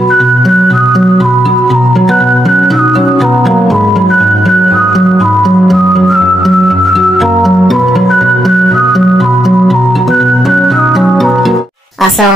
আসসালামু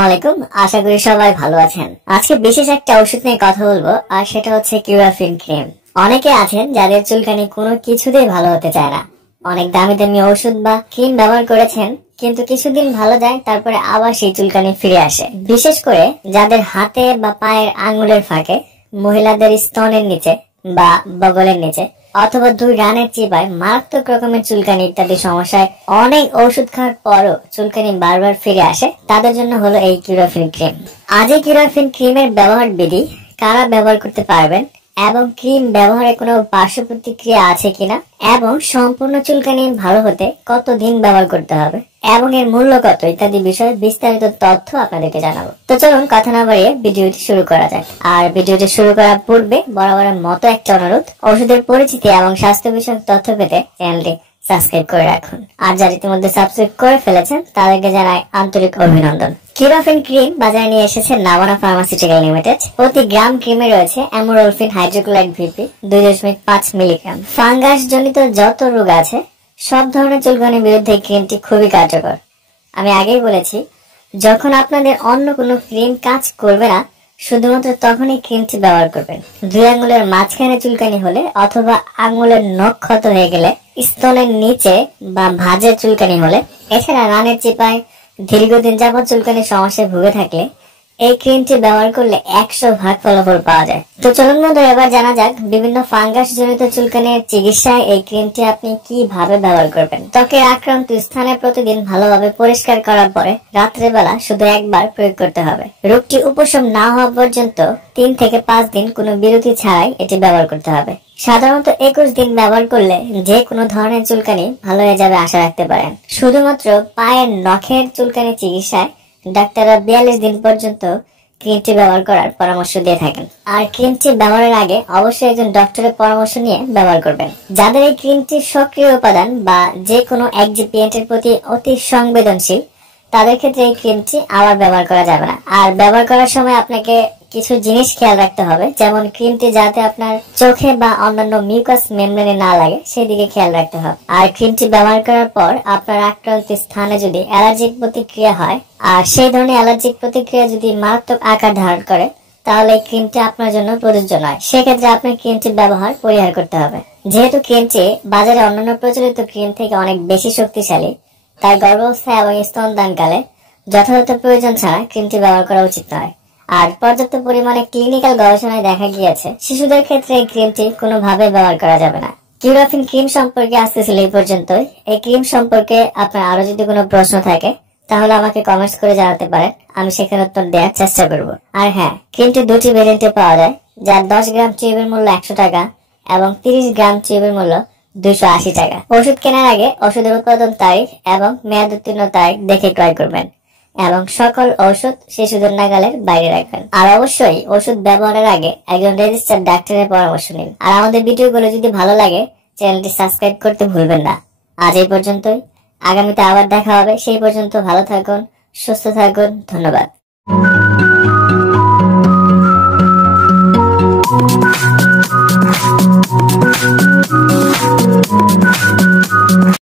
আলাইকুম, আশা করি সবাই ভালো আছেন। আজকে বিশেষ একটা ওষুধ নিয়ে কথা বলবো, আর সেটা হচ্ছে কিউরাফিন ক্রিম। অনেকে আছেন যাদের চুলকানি কোনো কিছুতেই ভালো হতে চায় না। অনেক দামি দামি ওষুধ বা ক্রিম ব্যবহার করেছেন, কিন্তু কিছুদিন ভালো যায়, তারপরে আবার সেই চুলকানি ফিরে আসে। বিশেষ করে যাদের হাতে বা পায়ের আঙ্গুলের ফাঁকে, মহিলাদের স্তনের নিচে বা বগলের নিচে, অথবা দুই ডানের চিপায় মারাত্মক রকমের চুলকানি ইত্যাদি সমস্যায় অনেক ওষুধ খাওয়ার পরও চুলকানি বারবার ফিরে আসে, তাদের জন্য হলো এই কিউরাফিন ক্রিম। আজ এই কিউরাফিন ক্রিমের ব্যবহার বিধি, কারা ব্যবহার করতে পারবেন, এবং ক্রিম ব্যবহারে কোনো পার্শ্ব প্রতিক্রিয়া আছে কিনা, এবং সম্পূর্ণ চুলকানি ভালো হতে কতদিন ব্যবহার করতে হবে, এবং এর মূল্য কত ইত্যাদি বিষয়ে বিস্তারিত তথ্য আপনাদেরকে জানাবো। তো চলুন কথা না বাড়িয়ে ভিডিওটি শুরু করা যাক। আর ভিডিওটি শুরু করার পূর্বে বরাবরের মতো একটা অনুরোধ, ওষুধের পরিচিতি এবং স্বাস্থ্য বিষয়ক তথ্য পেতে চ্যানেলটি সাবস্ক্রাইব করে রাখুন। আর যারা ইতিমধ্যে সাবস্ক্রাইব করে ফেলেছেন তাদেরকে জানাই আন্তরিক অভিনন্দন। কিউরাফিন ক্রিম বাজারে নিয়ে এসেছে নাভানা ফার্মাসিউটিক্যাল লিমিটেড। প্রতি গ্রাম ক্রিমে রয়েছে অ্যামোরোলফিন হাইড্রোক্লোরাইড ভিপি 2.5 মিলিগ্রাম। ফাঙ্গাস জনিত যত রোগ আছে সব ধরনের চুলকানির বিরুদ্ধে ক্রিমটি খুবই কার্যকর। আমি আগেই বলেছি, যখন আপনাদের অন্য কোনো ক্রিম কাজ করবে না, শুধুমাত্র তখনই ক্রিমটি ব্যবহার করবেন। দুই আঙ্গুলের মাঝখানে চুলকানি হলে, অথবা আঙ্গুলের নখ ক্ষত হয়ে গেলে, স্তনের নিচে বা ভাঁজের চুলকানি হলে, এছাড়া রানের চিপায় দীর্ঘদিন যাবত চুলকানির সমস্যায় ভুগে থাকলে এই ক্রিমটি ব্যবহার করলে 100% ফলাফল পাওয়া যায়। তো চলুন বন্ধুরা, এবার জানা যাক বিভিন্ন ফাঙ্গাস জনিত চুলকানির চিকিৎসায় এই ক্রিমটি আপনি কিভাবে ব্যবহার করবেন। ত্বকের আক্রান্ত স্থানে প্রতিদিন ভালোভাবে পরিষ্কার করার পরে রাত্রেবেলা শুধু একবার প্রয়োগ করতে হবে। রোগটি উপশম না হওয়া পর্যন্ত 3 থেকে 5 দিন কোনো বিরতি ছাড়াই এটি ব্যবহার করতে হবে। সাধারণত 21 দিন ব্যবহার করলে যে কোনো ধরনের চুলকানি ভালো হয়ে যাবে আশা রাখতে পারেন। শুধুমাত্র পায়ের নখের চুলকানি চিকিৎসায় ডাক্তাররা 42 দিন পর্যন্ত ক্রিমটি ব্যবহার করার পরামর্শ দিয়ে থাকেন। আর ক্রিমটি ব্যবহারের আগে অবশ্যই একজন ডক্টরের পরামর্শ নিয়ে ব্যবহার করবেন। যাদের এই ক্রিমটির সক্রিয় উপাদান বা যে কোনো এক্সিপিয়েন্টের প্রতি অতি সংবেদনশীল, তাদের ক্ষেত্রে এই ক্রিমটি আবার ব্যবহার করা যাবে না। আর ব্যবহার করার সময় আপনাকে কিছু জিনিস খেয়াল রাখতে হবে, যেমন ক্রিমটি যাতে আপনার চোখে বা অন্যান্য মিউকাস মেমব্রেনে না লাগে সেদিকে খেয়াল রাখতে হবে। আর ক্রিমটি ব্যবহার করার পর আপনার আক্রান্ত স্থানে যদি অ্যালার্জিক প্রতিক্রিয়া হয়, আর সেই ধরনের অ্যালার্জিক প্রতিক্রিয়া যদি মারাত্মক আকার ধারণ করে, তাহলে এই ক্রিমটি আপনার জন্য প্রযোজ্য নয়। সেক্ষেত্রে আপনার ক্রিমটির ব্যবহার পরিহার করতে হবে। যেহেতু ক্রিমটি বাজারে অন্যান্য প্রচলিত ক্রিম থেকে অনেক বেশি শক্তিশালী, তাই গর্ভাবস্থায় এবং স্তনদানকালে যথাযথ প্রয়োজন ছাড়া ক্রিমটি ব্যবহার করা উচিত নয়। আর পর্যাপ্ত পরিমাণে ক্লিনিক্যাল গবেষণায় দেখা গিয়েছে শিশুদের ক্ষেত্রে এই ক্রিমটি কোনোভাবে ব্যবহার করা যাবে না। কিউরাফিন ক্রিম সম্পর্কে আজকে ছিল এই পর্যন্তই। এই ক্রিম সম্পর্কে আপনার আরো যদি কোনো প্রশ্ন থাকে তাহলে আমাকে কমেন্টস করে জানাতে পারেন, আমি সেখানে উত্তর দেওয়ার চেষ্টা করব। আর হ্যাঁ, ক্রিমটি দুটি ভেরিয়েন্টে পাওয়া যায়, যার 10 গ্রাম টিউবের মূল্য 100 টাকা এবং 30 গ্রাম টিউবের মূল্য 280 টাকা। ওষুধ কেনার আগে ওষুধের উৎপাদন তারিখ এবং মেয়াদ উত্তীর্ণ তারিখ দেখে ক্রয় করবেন, এবং সকল ওষুধ শিশুদের নাগালের বাইরে রাখবেন। আর অবশ্যই ওষুধ ব্যবহারের আগে একজন রেজিস্টার্ড ডাক্তারের পরামর্শ নিন। আর আমাদের ভিডিওগুলো যদি ভালো লাগে চ্যানেলটি সাবস্ক্রাইব করতে ভুলবেন না। আজ এই পর্যন্তই, আগামীতে আবার দেখা হবে। সেই পর্যন্ত ভালো থাকুন, সুস্থ থাকুন। ধন্যবাদ।